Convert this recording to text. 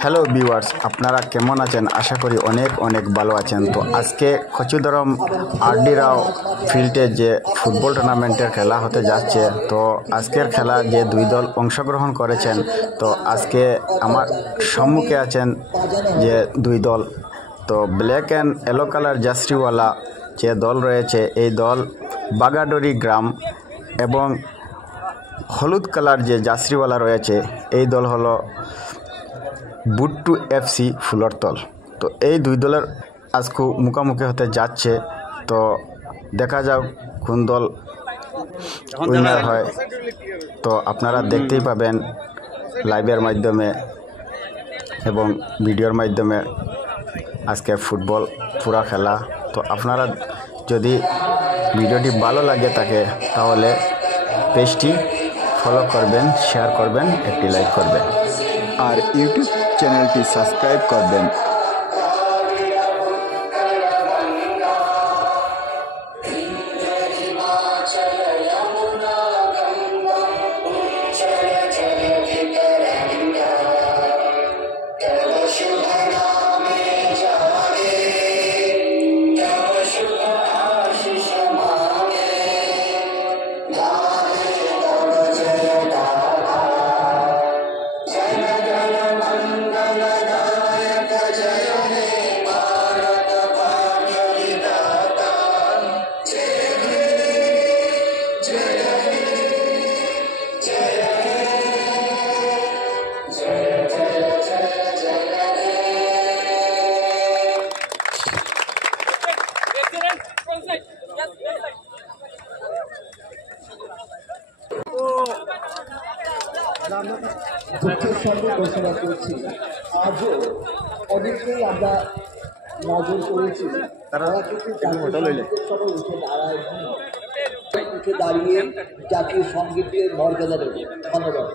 Hello viewers, আপনারা কেমন আছেন? আশা করি অনেক অনেক ভালো আছেন। তো আজকে কচুদরম আরডি রাও ফিল্ডে যে ফুটবল টুর্নামেন্টের খেলা হতে যাচ্ছে, তো আজকের খেলা যে দুই দল অংশগ্রহণ করেছেন, তো আজকে আমার সম্মুখে আছেন যে দুই দল। তো ব্ল্যাক অ্যান্ড ইয়েলো কালার জার্সিওয়ালা যে দল রয়েছে, এই দল বাগাডরি গ্রাম, এবং হলুদ কালার যে জার্সিওয়ালা রয়েছে এই দল হলো বুট্টু এফসি ফুলরতল। তো এই দুই দলের আজকে মুখোমুখি হতে যাচ্ছে। তো দেখা যাক কোন দল উইনার হয়। তো আপনারা দেখতেই পাবেন লাইভের মাধ্যমে এবং ভিডিওর মাধ্যমে আজকের ফুটবল পুরা খেলা। তো আপনারা যদি ভিডিওটি ভালো লাগে থাকে তাহলে পেজটি ফলো করবেন, শেয়ার করবেন, একটি লাইক করবেন আর ইউটিউব চ্যানেলটি সাবস্ক্রাইব করবেন। দুঃখের সঙ্গে ঘোষণা করছি, আজও অনেকেই আমরা নজর করেছি তারা কিন্তু উঠে দাঁড়িয়ে জাতীয় সঙ্গীতের মর্যাদা দেবে। ধন্যবাদ।